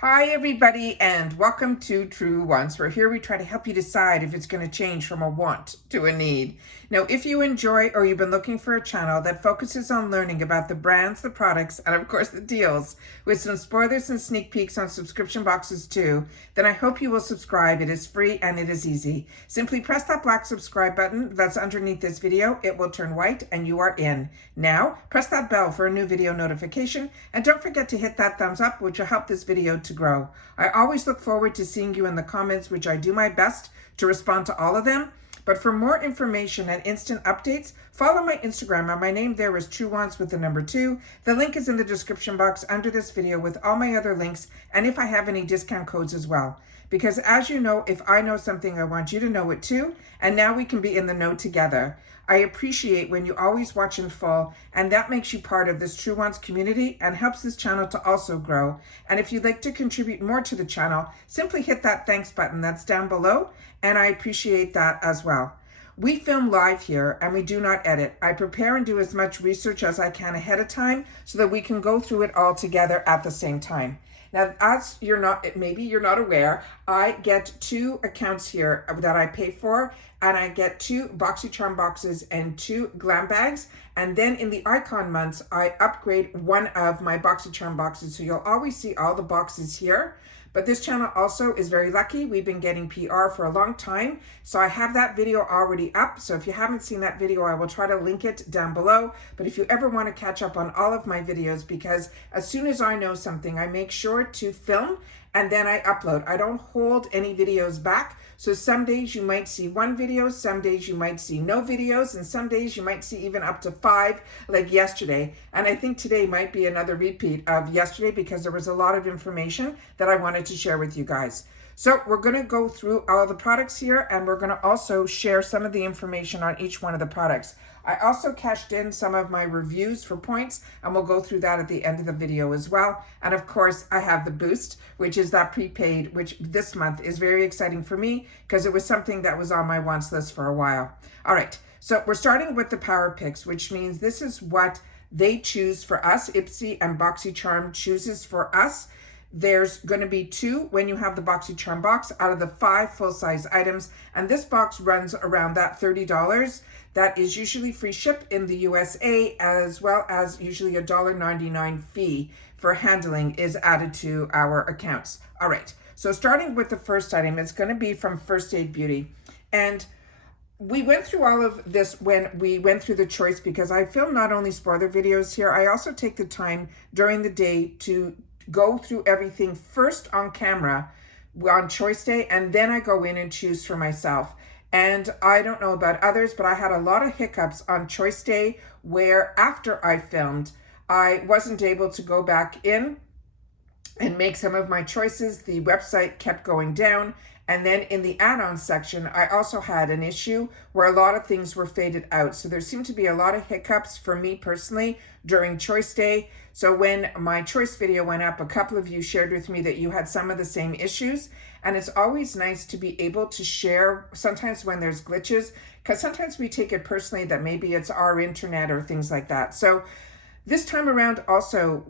Hi everybody and welcome to Truewants, where here we try to help you decide if it's going to change from a want to a need. Now, if you enjoy or you've been looking for a channel that focuses on learning about the brands, the products, and of course the deals, with some spoilers and sneak peeks on subscription boxes too, then I hope you will subscribe. It is free and it is easy. Simply press that black subscribe button that's underneath this video. It will turn white and you are in. Now, press that bell for a new video notification and don't forget to hit that thumbs up, which will help this video to grow. I always look forward to seeing you in the comments, which I do my best to respond to all of them. But for more information and instant updates, follow my Instagram, and my name there is Truewants with the number 2. The link is in the description box under this video with all my other links, and if I have any discount codes as well. Because as you know, if I know something, I want you to know it too, and now we can be in the know together. I appreciate when you always watch in full, and that makes you part of this Truewants community and helps this channel to also grow. And if you'd like to contribute more to the channel, simply hit that thanks button that's down below, and I appreciate that as well. We film live here and we do not edit. I prepare and do as much research as I can ahead of time so that we can go through it all together at the same time. Now, as maybe you're not aware, I get 2 accounts here that I pay for, and I get 2 Boxycharm boxes and 2 glam bags. And then in the icon months, I upgrade one of my Boxycharm boxes. So you'll always see all the boxes here. But this channel also is very lucky. We've been getting PR for a long time. So I have that video already up. So if you haven't seen that video, I will try to link it down below. But if you ever want to catch up on all of my videos, because as soon as I know something, I make sure to film and then I upload. I don't hold any videos back. So some days you might see 1 video, some days you might see no videos, and some days you might see even up to 5, like yesterday. And I think today might be another repeat of yesterday because there was a lot of information that I wanted to share with you guys. So we're going to go through all the products here, and we're going to also share some of the information on each one of the products. I also cashed in some of my reviews for points, and we'll go through that at the end of the video as well. And of course, I have the boost, which is that prepaid, which this month is very exciting for me because it was something that was on my wants list for a while. All right, so we're starting with the Power Picks, which means this is what they choose for us. IPSY and Boxycharm chooses for us. There's going to be 2 when you have the Boxycharm box out of the 5 full-size items, and this box runs around that $30. That is usually free ship in the USA, as well as usually a $1.99 fee for handling is added to our accounts. All right, so starting with the first item, it's going to be from First Aid Beauty. And we went through all of this when we went through the choice, because I film not only spoiler videos here, I also take the time during the day to go through everything first on camera on choice day, and then I go in and choose for myself. And I don't know about others, but I had a lot of hiccups on choice day where after I filmed, I wasn't able to go back in and make some of my choices. The website kept going down. And then in the add-on section, I also had an issue where a lot of things were faded out. So there seemed to be a lot of hiccups for me personally during choice day. So when my choice video went up, a couple of you shared with me that you had some of the same issues. And it's always nice to be able to share sometimes when there's glitches, because sometimes we take it personally that maybe it's our internet or things like that. So this time around also,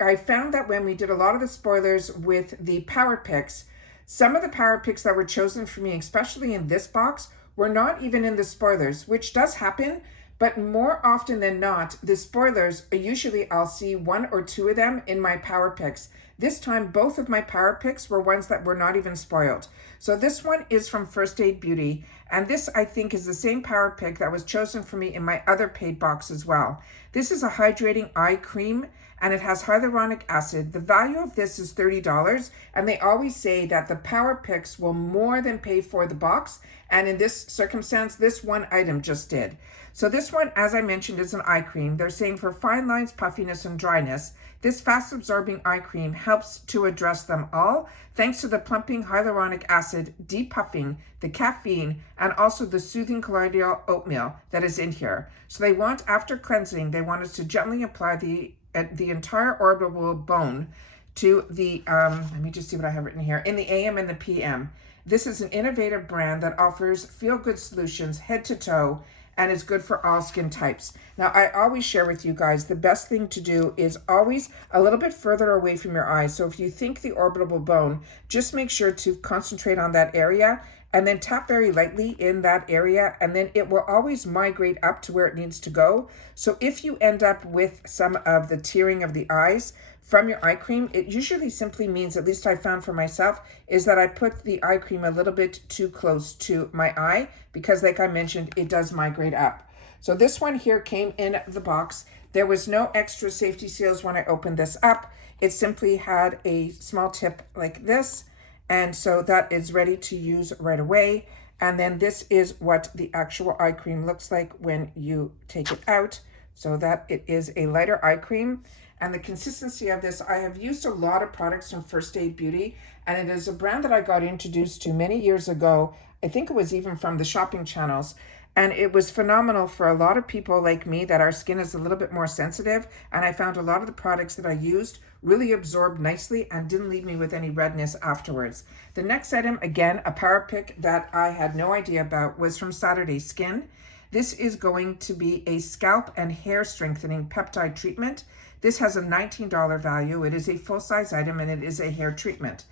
I found that when we did a lot of the spoilers with the Power Picks, some of the Power Picks that were chosen for me, especially in this box, were not even in the spoilers, which does happen. But more often than not, the spoilers, usually I'll see 1 or 2 of them in my Power Picks. This time, both of my Power Picks were ones that were not even spoiled. So this one is from First Aid Beauty. And this, I think, is the same Power Pick that was chosen for me in my other paid box as well. This is a hydrating eye cream, and it has hyaluronic acid. The value of this is $30, and they always say that the Power Picks will more than pay for the box, and in this circumstance, this one item just did. So this one, as I mentioned, is an eye cream. They're saying for fine lines, puffiness, and dryness, this fast-absorbing eye cream helps to address them all, thanks to the plumping hyaluronic acid, depuffing, the caffeine, and also the soothing colloidal oatmeal that is in here. So they want, after cleansing, they want us to gently apply the entire orbital bone to the, let me just see what I have written here, in the AM and the PM. This is an innovative brand that offers feel-good solutions head to toe and it's good for all skin types. Now, I always share with you guys, the best thing to do is always a little bit further away from your eyes. So if you think the orbital bone, just make sure to concentrate on that area and then tap very lightly in that area, and then it will always migrate up to where it needs to go. So if you end up with some of the tearing of the eyes from your eye cream, it usually simply means, at least I found for myself, is that I put the eye cream a little bit too close to my eye, because like I mentioned, it does migrate up. So this one here came in the box. There was no extra safety seals when I opened this up. It simply had a small tip like this, and so that is ready to use right away. And then this is what the actual eye cream looks like when you take it out, so that it is a lighter eye cream. And the consistency of this, I have used a lot of products from First Aid Beauty, and it is a brand that I got introduced to many years ago. I think it was even from the shopping channels. And it was phenomenal for a lot of people like me that our skin is a little bit more sensitive. And I found a lot of the products that I used really absorbed nicely and didn't leave me with any redness afterwards. The next item, again, a power pick that I had no idea about, was from Saturday Skin. This is going to be a scalp and hair strengthening peptide treatment. This has a $19 value. It is a full-size item, and it is a hair treatment.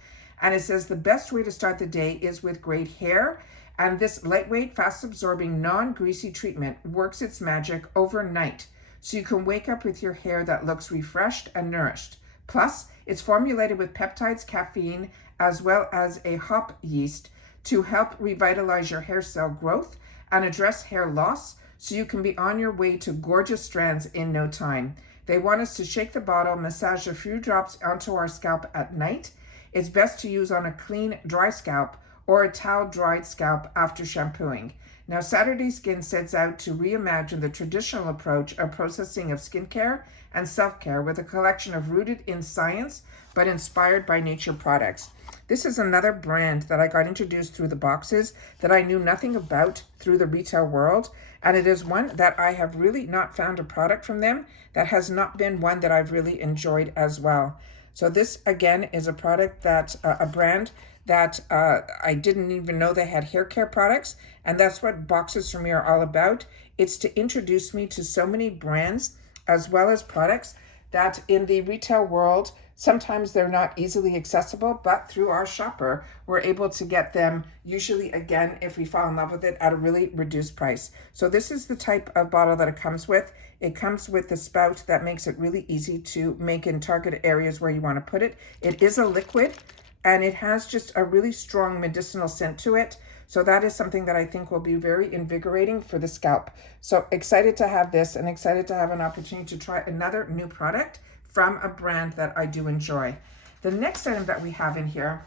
And it says the best way to start the day is with great hair. And this lightweight, fast-absorbing, non-greasy treatment works its magic overnight, so you can wake up with your hair that looks refreshed and nourished. Plus, it's formulated with peptides, caffeine, as well as a hop yeast to help revitalize your hair cell growth and address hair loss, so you can be on your way to gorgeous strands in no time. They want us to shake the bottle, massage a few drops onto our scalp at night. It's best to use on a clean, dry scalp or a towel-dried scalp after shampooing. Now, Saturday Skin sets out to reimagine the traditional approach of processing of skincare and self-care with a collection of rooted in science but inspired by nature products. This is another brand that I got introduced through the boxes that I knew nothing about through the retail world, and it is one that I have really not found a product from them that has not been one that I've really enjoyed as well. So this, again, is a product that, a brand that I didn't even know they had hair care products, and that's what boxes for me are all about. It's to introduce me to so many brands as well as products that in the retail world, sometimes they're not easily accessible, but through our shopper, we're able to get them, usually, again, if we fall in love with it, at a really reduced price. So this is the type of bottle that it comes with. It comes with the spout that makes it really easy to make in targeted areas where you want to put it. It is a liquid, and it has just a really strong medicinal scent to it. So that is something that I think will be very invigorating for the scalp. So excited to have this, and excited to have an opportunity to try another new product from a brand that I do enjoy. The next item that we have in here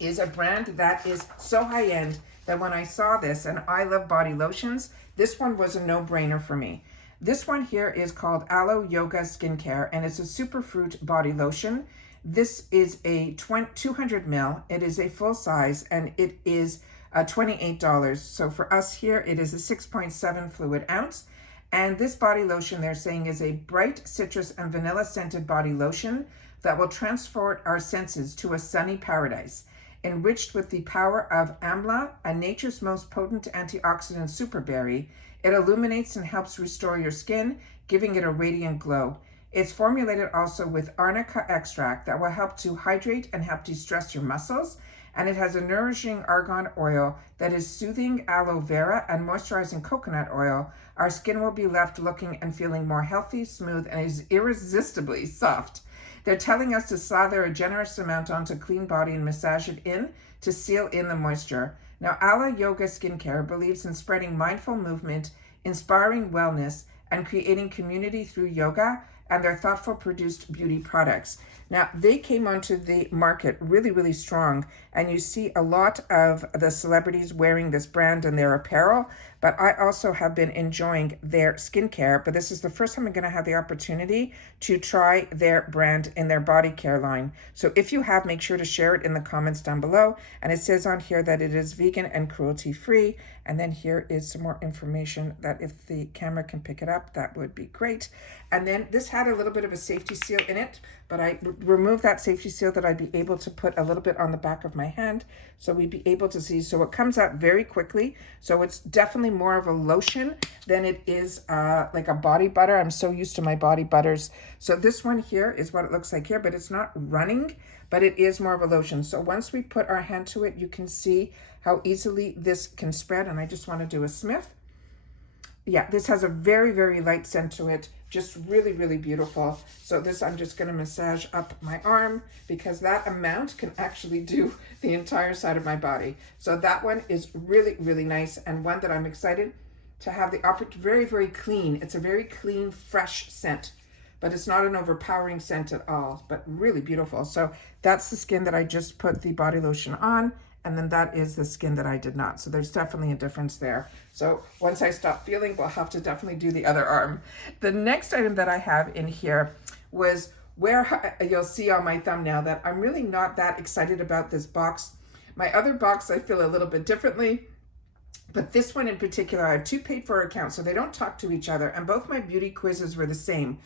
is a brand that is so high-end that when I saw this, and I love body lotions, this one was a no-brainer for me. This one here is called Aloe Yoga Skincare, and it's a superfruit body lotion. This is a 200 ml. It is a full size, and it is $28. So for us here, it is a 6.7 fluid ounce. And this body lotion, they're saying, is a bright citrus and vanilla scented body lotion that will transport our senses to a sunny paradise. Enriched with the power of amla, a nature's most potent antioxidant superberry, it illuminates and helps restore your skin, giving it a radiant glow. It's formulated also with arnica extract that will help to hydrate and help de-stress your muscles. And it has a nourishing argan oil that is soothing aloe vera and moisturizing coconut oil. Our skin will be left looking and feeling more healthy, smooth, and is irresistibly soft. They're telling us to slather a generous amount onto a clean body and massage it in to seal in the moisture. Now, Aloe Yoga Skincare believes in spreading mindful movement, inspiring wellness, and creating community through yoga and their thoughtful produced beauty products. Now, they came onto the market really, really strong, and you see a lot of the celebrities wearing this brand and their apparel, but I also have been enjoying their skincare, but this is the first time I'm gonna have the opportunity to try their brand in their body care line. So if you have, make sure to share it in the comments down below, and it says on here that it is vegan and cruelty-free, and then here is some more information that if the camera can pick it up, that would be great. And then this had a little bit of a safety seal in it, but I remove that safety seal that I'd be able to put a little bit on the back of my hand so we'd be able to see. So it comes out very quickly. So it's definitely more of a lotion than it is like a body butter. I'm so used to my body butters. So this one here is what it looks like here, but it's not running, but it is more of a lotion. So once we put our hand to it, you can see how easily this can spread. And I just want to do a sniff. Yeah, this has a very, very light scent to it. Just really, really beautiful. So this, I'm just going to massage up my arm because that amount can actually do the entire side of my body. So that one is really, really nice, and one that I'm excited to have the opportunity. Very, very clean. It's a very clean, fresh scent, but it's not an overpowering scent at all, but really beautiful. So that's the skin that I just put the body lotion on. And then that is the skin that I did not. So there's definitely a difference there. So once I stop feeling, we'll have to definitely do the other arm. The next item that I have in here was where you'll see on my thumbnail that I'm really not that excited about this box. My other box, I feel a little bit differently. But this one in particular, I have two paid for accounts, so they don't talk to each other. And both my beauty quizzes were the same.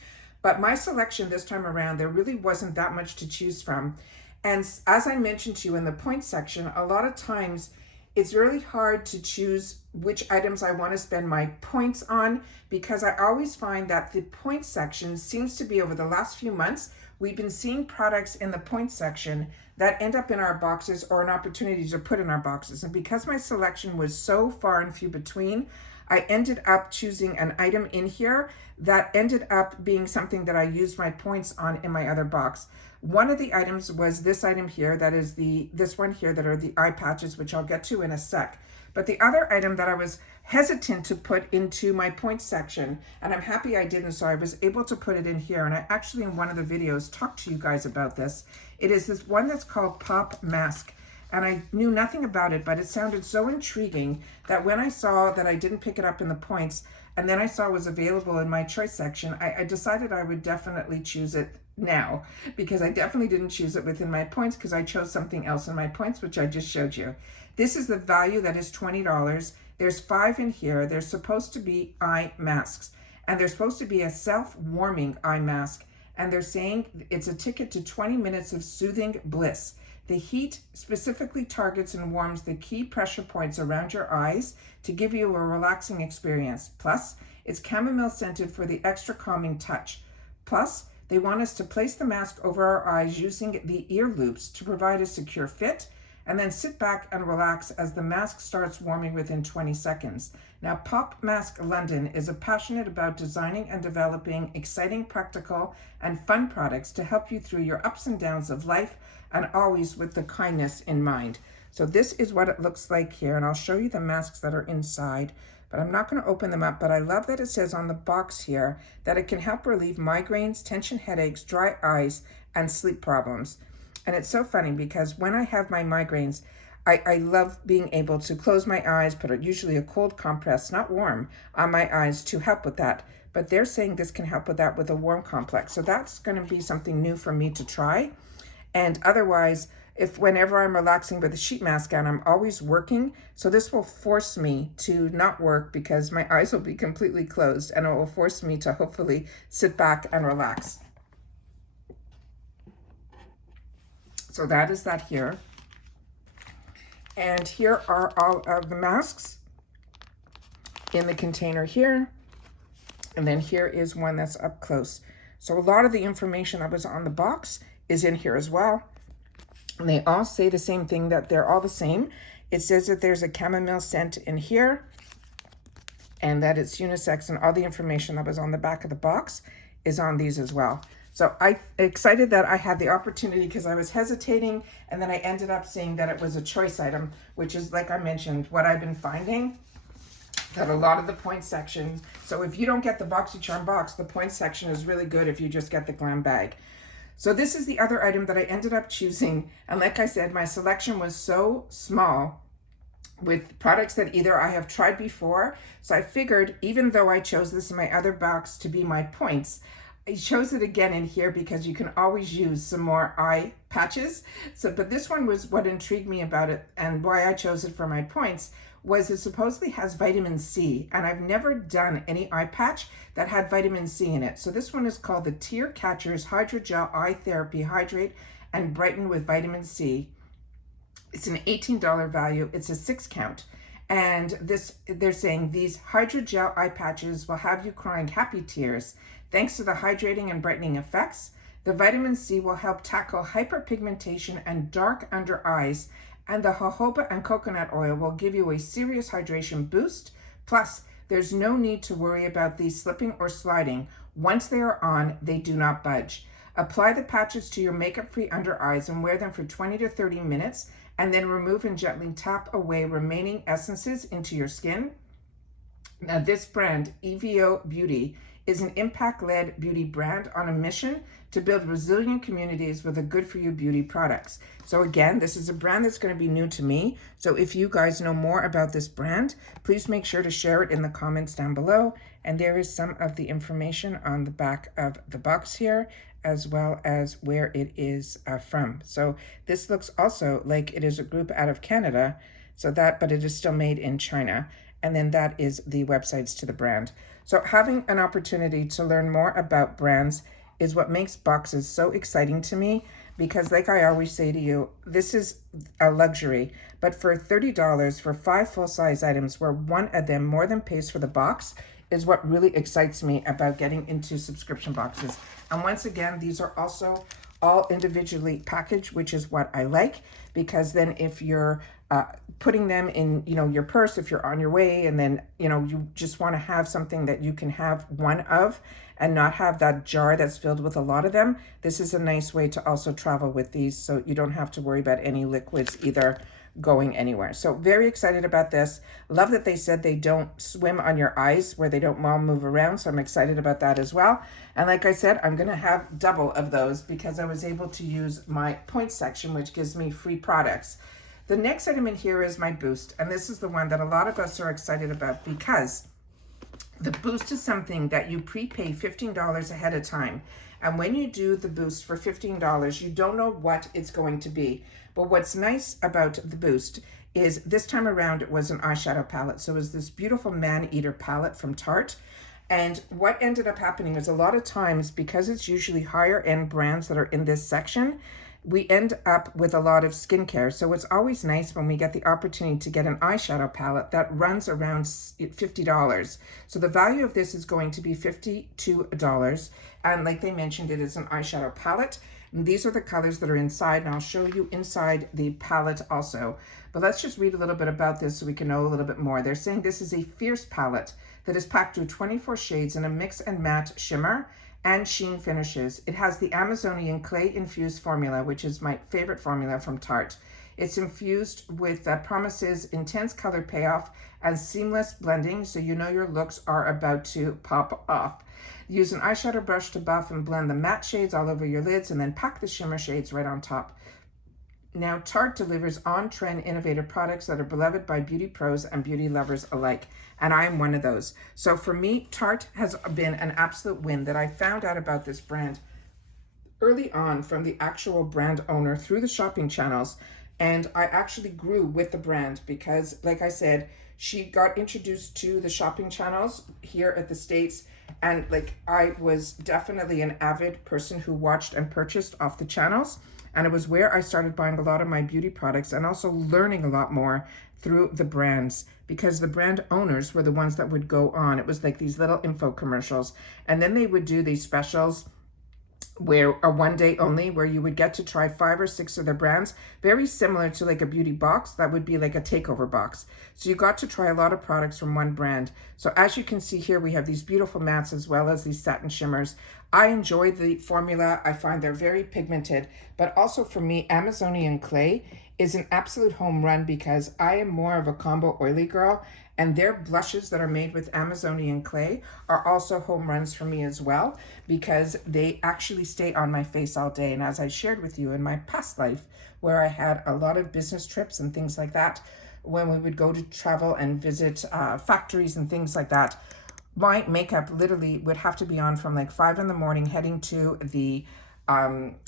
But my selection this time around, there really wasn't that much to choose from. And as I mentioned to you in the points section, a lot of times it's really hard to choose which items I want to spend my points on, because I always find that the points section seems to be, over the last few months, we've been seeing products in the points section that end up in our boxes or an opportunity to put in our boxes. And because my selection was so far and few between, I ended up choosing an item in here that ended up being something that I used my points on in my other box. One of the items was this item here, that is this one here, that are the eye patches, which I'll get to in a sec. But the other item that I was hesitant to put into my points section, and I'm happy I didn't, so I was able to put it in here. And I actually, in one of the videos, talked to you guys about this. It is this one that's called Pop Mask. And I knew nothing about it, but it sounded so intriguing that when I saw that I didn't pick it up in the points, and then I saw it was available in my choice section, I decided I would definitely choose it now, because I definitely didn't choose it within my points, because I chose something else in my points, which I just showed you. This is the value, that is $20. There's 5 in here. They're supposed to be eye masks, and they're supposed to be a self-warming eye mask. And they're saying it's a ticket to 20 minutes of soothing bliss. The heat specifically targets and warms the key pressure points around your eyes to give you a relaxing experience. Plus, it's chamomile scented for the extra calming touch. Plus, they want us to place the mask over our eyes using the ear loops to provide a secure fit, and then sit back and relax as the mask starts warming within 20 seconds. Now, Pop Mask London is passionate about designing and developing exciting, practical, and fun products to help you through your ups and downs of life, and always with the kindness in mind. So this is what it looks like here, and I'll show you the masks that are inside, but I'm not going to open them up. But I love that it says on the box here that it can help relieve migraines, tension headaches, dry eyes, and sleep problems. And it's so funny because when I have my migraines, I love being able to close my eyes, put usually a cold compress, not warm, on my eyes to help with that. But they're saying this can help with that with a warm complex. So that's going to be something new for me to try. And otherwise, whenever I'm relaxing with a sheet mask on, I'm always working. So this will force me to not work because my eyes will be completely closed, and it will force me to hopefully sit back and relax. So that is that here. And here are all of the masks in the container here. And then here is one that's up close. So a lot of the information that was on the box is in here as well. And they all say the same thing, that they're all the same. It says that there's a chamomile scent in here and that it's unisex, and all the information that was on the back of the box is on these as well. So I'm excited that I had the opportunity, because I was hesitating, and then I ended up seeing that it was a choice item, which is, like I mentioned, what I've been finding, that a lot of the point sections, so if you don't get the Boxycharm box, the point section is really good if you just get the glam bag. So this is the other item that I ended up choosing. And like I said, my selection was so small with products that either I have tried before. So I figured, even though I chose this in my other box to be my points, I chose it again in here because you can always use some more eye patches. So, but this one was what intrigued me about it, and why I chose it for my points was it supposedly has vitamin C, and I've never done any eye patch that had vitamin C in it. So this one is called the Tear Catchers Hydrogel Eye Therapy Hydrate and Brighten with Vitamin C. It's an $18 value. It's a 6 count. And this, they're saying these hydrogel eye patches will have you crying happy tears thanks to the hydrating and brightening effects. The vitamin C will help tackle hyperpigmentation and dark under eyes, and the jojoba and coconut oil will give you a serious hydration boost. Plus, there's no need to worry about these slipping or sliding. Once they are on, they do not budge. Apply the patches to your makeup-free under eyes and wear them for 20 to 30 minutes, and then remove and gently tap away remaining essences into your skin. Now, this brand, EVO Beauty, is an impact-led beauty brand on a mission to build resilient communities with a good-for-you beauty products. So again, this is a brand that's going to be new to me. So if you guys know more about this brand, please make sure to share it in the comments down below. And there is some of the information on the back of the box here, as well as where it is from. So this looks also like it is a group out of Canada, but it is still made in China. And then that is the websites to the brand. So having an opportunity to learn more about brands is what makes boxes so exciting to me, because like I always say to you, this is a luxury, but for $30 for 5 full-size items, where one of them more than pays for the box, is what really excites me about getting into subscription boxes. And once again, these are also all individually packaged, which is what I like, because then if you're putting them in, your purse, if you're on your way, and then, you just want to have something that you can have one of and not have that jar that's filled with a lot of them, this is a nice way to also travel with these, so you don't have to worry about any liquids either going anywhere. So very excited about this. Love that they said they don't swim on your eyes, where they don't all move around. So I'm excited about that as well. And like I said, I'm going to have double of those because I was able to use my points section, which gives me free products. The next item in here is my boost. And this is the one that a lot of us are excited about, because the boost is something that you prepay $15 ahead of time. And when you do the boost for $15, you don't know what it's going to be. But what's nice about the boost is this time around it was an eyeshadow palette. So it was this beautiful Man-Eater palette from Tarte. And what ended up happening is, a lot of times, because it's usually higher end brands that are in this section, we end up with a lot of skincare. So it's always nice when we get the opportunity to get an eyeshadow palette that runs around $50. So the value of this is going to be $52. And like they mentioned, it is an eyeshadow palette. And these are the colors that are inside, and I'll show you inside the palette also. But let's just read a little bit about this so we can know a little bit more. They're saying this is a fierce palette that is packed with 24 shades in a mix and matte shimmer and sheen finishes. It has the Amazonian clay infused formula, which is my favorite formula from Tarte. It's infused with promises intense color payoff and seamless blending, so you know your looks are about to pop off. Use an eyeshadow brush to buff and blend the matte shades all over your lids, and then pack the shimmer shades right on top. Now, Tarte delivers on-trend innovative products that are beloved by beauty pros and beauty lovers alike, and I am one of those. So for me, Tarte has been an absolute win. That I found out about this brand early on from the actual brand owner through the shopping channels, and I actually grew with the brand because, like I said, she got introduced to the shopping channels here at the States, and I was definitely an avid person who watched and purchased off the channels. And it was where I started buying a lot of my beauty products and also learning a lot more through the brands, because the brand owners were the ones that would go on. It was like these little info commercials. And then they would do these specials where are one day only, where you would get to try 5 or 6 of their brands, very similar to like a beauty box. That would be like a takeover box. So you got to try a lot of products from one brand. So as you can see here, we have these beautiful mattes as well as these satin shimmers. I enjoy the formula. I find they're very pigmented, but also for me, Amazonian clay is an absolute home run, because I am more of a combo oily girl, and their blushes that are made with Amazonian clay are also home runs for me as well, because they actually stay on my face all day. And as I shared with you in my past life, where I had a lot of business trips and things like that, when we would go to travel and visit factories and things like that, my makeup literally would have to be on from like 5 in the morning heading to the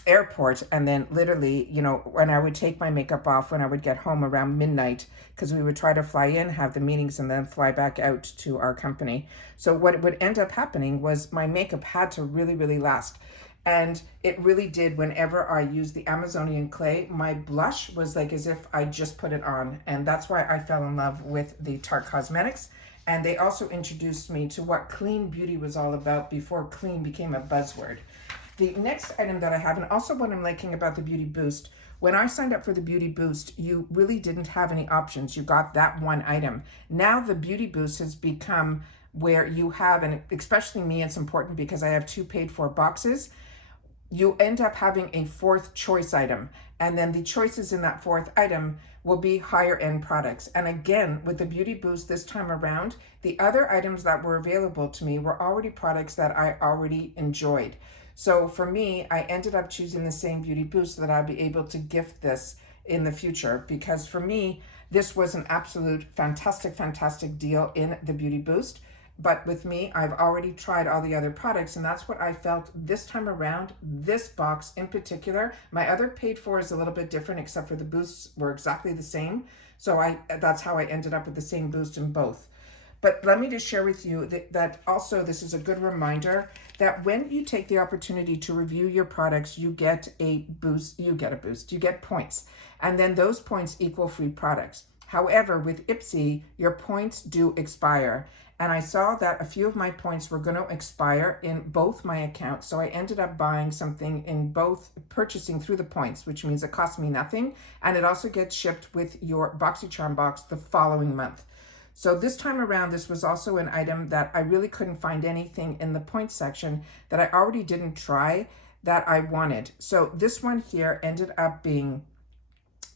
airport, and then literally, you know, when I would take my makeup off when I would get home around midnight, because we would try to fly in, have the meetings, and then fly back out to our company. So what would end up happening was my makeup had to really, really last. And it really did. Whenever I used the Amazonian clay, my blush was like as if I just put it on. And that's why I fell in love with the Tarte Cosmetics. And they also introduced me to what clean beauty was all about before clean became a buzzword. The next item that I have, and also what I'm liking about the Beauty Boost, when I signed up for the Beauty Boost, you really didn't have any options. You got that one item. Now the Beauty Boost has become where you have, and especially me, it's important because I have 2 paid for boxes. You end up having a 4th choice item, and then the choices in that 4th item will be higher end products. And again, with the Beauty Boost this time around, the other items that were available to me were already products that I already enjoyed. So for me, I ended up choosing the same Beauty Boost so that I'd be able to gift this in the future, because for me, this was an absolute fantastic, fantastic deal in the Beauty Boost. But with me, I've already tried all the other products, and that's what I felt this time around. This box in particular, my other paid for is a little bit different, except for the boosts were exactly the same. So that's how I ended up with the same boost in both. But let me just share with you that also this is a good reminder that when you take the opportunity to review your products, you get a boost, you get points. And then those points equal free products. However, with IPSY, your points do expire. And I saw that a few of my points were going to expire in both my accounts. So I ended up buying something in both, purchasing through the points, which means it cost me nothing. And it also gets shipped with your Boxycharm box the following month. So this time around, this was also an item that I really couldn't find anything in the points section that I already didn't try that I wanted. So this one here ended up being,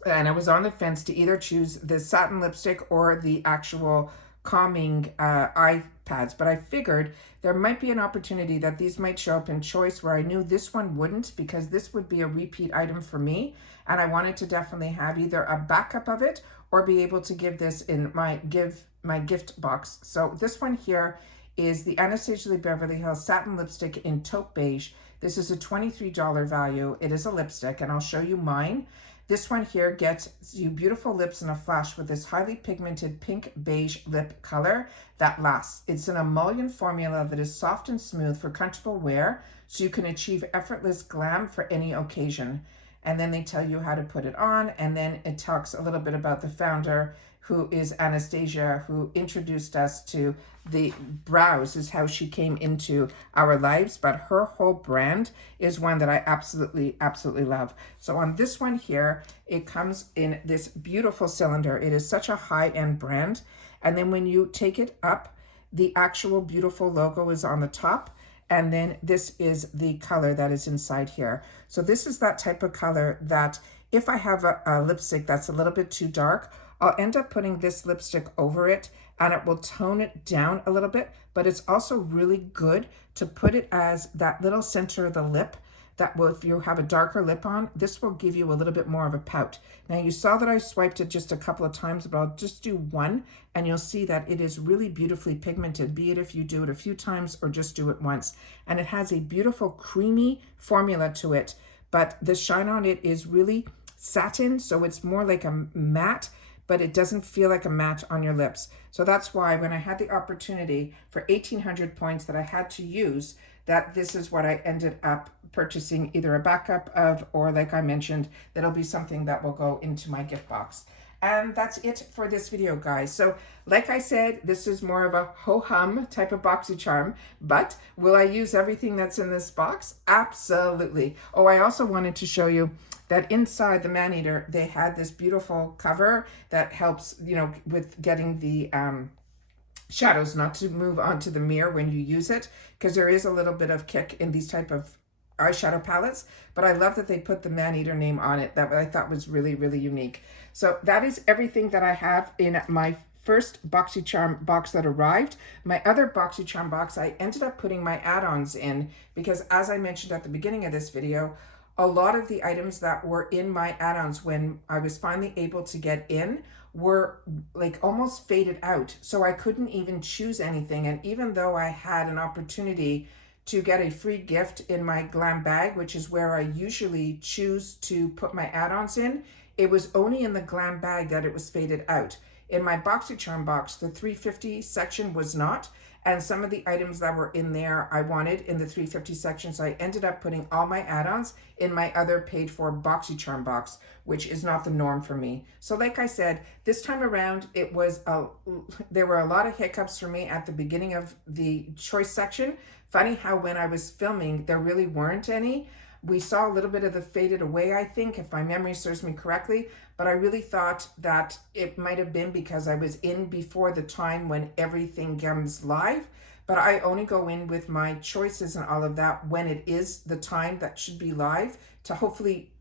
and I was on the fence to either choose the satin lipstick or the actual calming eye pads, but I figured there might be an opportunity that these might show up in choice where I knew this one wouldn't, because this would be a repeat item for me, and I wanted to definitely have either a backup of it or be able to give this in my gift box. So this one here is the Anastasia Beverly Hills Satin Lipstick in Taupe Beige. This is a $23 value. It is a lipstick, and I'll show you mine. This one here gets you beautiful lips in a flash with this highly pigmented pink beige lip color that lasts. It's an emollient formula that is soft and smooth for comfortable wear, so you can achieve effortless glam for any occasion. And then they tell you how to put it on, and then it talks a little bit about the founder, who is Anastasia, who introduced us to the brows, is how she came into our lives. But her whole brand is one that I absolutely, absolutely love. So on this one here, it comes in this beautiful cylinder. It is such a high-end brand. And then when you take it up, the actual beautiful logo is on the top. And then this is the color that is inside here. So this is that type of color that if I have a lipstick that's a little bit too dark, I'll end up putting this lipstick over it, and it will tone it down a little bit, but it's also really good to put it as that little center of the lip that will, if you have a darker lip on, this will give you a little bit more of a pout. Now you saw that I swiped it just a couple of times, but I'll just do one, and you'll see that it is really beautifully pigmented, be it if you do it a few times or just do it once. And it has a beautiful creamy formula to it, but the shine on it is really satin, so it's more like a matte, but it doesn't feel like a matte on your lips. So that's why when I had the opportunity for 1,800 points that I had to use, that this is what I ended up purchasing, either a backup of, or like I mentioned, that'll be something that will go into my gift box. And that's it for this video, guys. So like I said, this is more of a ho-hum type of Boxycharm, but will I use everything that's in this box? Absolutely. Oh, I also wanted to show you that inside the Maneater, they had this beautiful cover that helps, you know, with getting the shadows not to move onto the mirror when you use it, because there is a little bit of kick in these type of eyeshadow palettes, but I love that they put the Maneater name on it. That I thought was really, really unique. So that is everything that I have in my first Boxycharm box that arrived. My other Boxycharm box, I ended up putting my add-ons in, because as I mentioned at the beginning of this video, a lot of the items that were in my add-ons when I was finally able to get in were like almost faded out. So I couldn't even choose anything. And even though I had an opportunity to get a free gift in my glam bag, which is where I usually choose to put my add-ons in. It was only in the glam bag that it was faded out. In my Boxycharm box, the 350 section was not, and some of the items that were in there I wanted in the 350 section, so I ended up putting all my add-ons in my other paid for Boxycharm box, which is not the norm for me. So like I said, this time around, there were a lot of hiccups for me at the beginning of the choice section. Funny how when I was filming, there really weren't any. We saw a little bit of the faded away, I think, if my memory serves me correctly, but I really thought that it might have been because I was in before the time when everything comes live. But I only go in with my choices and all of that when it is the time that should be live to hopefully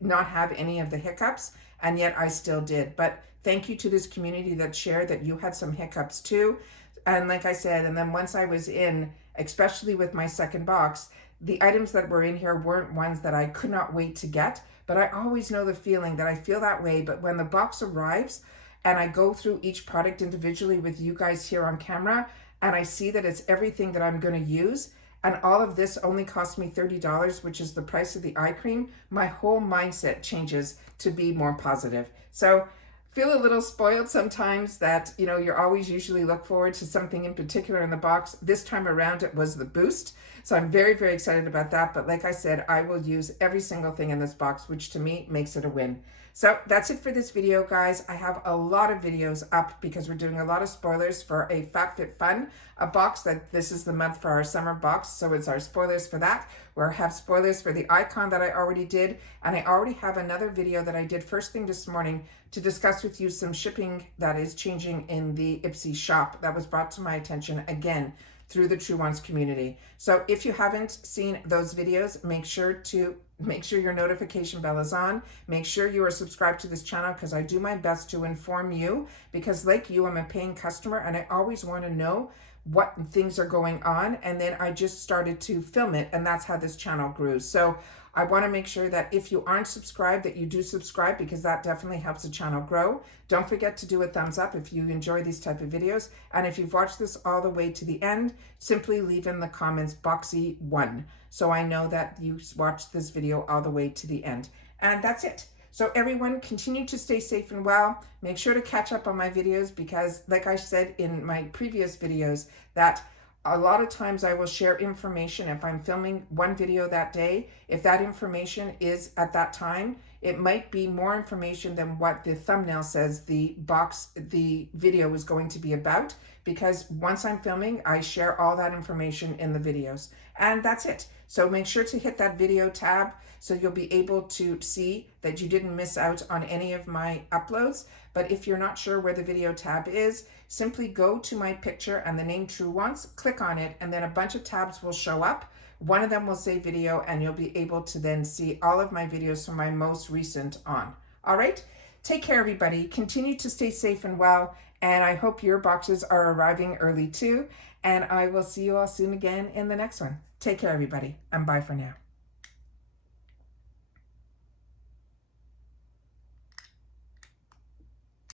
not have any of the hiccups, and yet I still did. But thank you to this community that shared that you had some hiccups too. And like I said, and then once I was in, especially with my second box, the items that were in here weren't ones that I could not wait to get, but I always know the feeling that I feel that way. But when the box arrives and I go through each product individually with you guys here on camera, and I see that it's everything that I'm going to use, and all of this only cost me $30, which is the price of the eye cream, my whole mindset changes to be more positive. So feel a little spoiled sometimes that, you know, you're always usually look forward to something in particular in the box. This time around, it was the boost. So I'm very, very excited about that. But like I said, I will use every single thing in this box, which to me makes it a win. So that's it for this video, guys. I have a lot of videos up because we're doing a lot of spoilers for a FabFitFun, a box that this is the month for our summer box. So it's our spoilers for that. We'll have spoilers for the icon that I already did. And I already have another video that I did first thing this morning to discuss with you some shipping that is changing in the IPSY shop that was brought to my attention again through the Truewants community. So if you haven't seen those videos, make sure your notification bell is on. Make sure you are subscribed to this channel because I do my best to inform you, because like you, I'm a paying customer and I always want to know what things are going on. And then I just started to film it, and that's how this channel grew. So I want to make sure that if you aren't subscribed, that you do subscribe, because that definitely helps the channel grow. Don't forget to do a thumbs up if you enjoy these type of videos. And if you've watched this all the way to the end, simply leave in the comments Boxy1, so I know that you watched this video all the way to the end. And that's it. So everyone, continue to stay safe and well. Make sure to catch up on my videos, because like I said in my previous videos, that a lot of times I will share information if I'm filming one video that day. If that information is at that time, it might be more information than what the thumbnail says the video is going to be about, because once I'm filming, I share all that information in the videos. And that's it. So make sure to hit that video tab so you'll be able to see that you didn't miss out on any of my uploads. But if you're not sure where the video tab is, simply go to my picture and the name Truewants, click on it, and then a bunch of tabs will show up. One of them will say video, and you'll be able to then see all of my videos from my most recent on. All right, take care, everybody. Continue to stay safe and well, and I hope your boxes are arriving early too. And I will see you all soon again in the next one. Take care, everybody, and bye for now.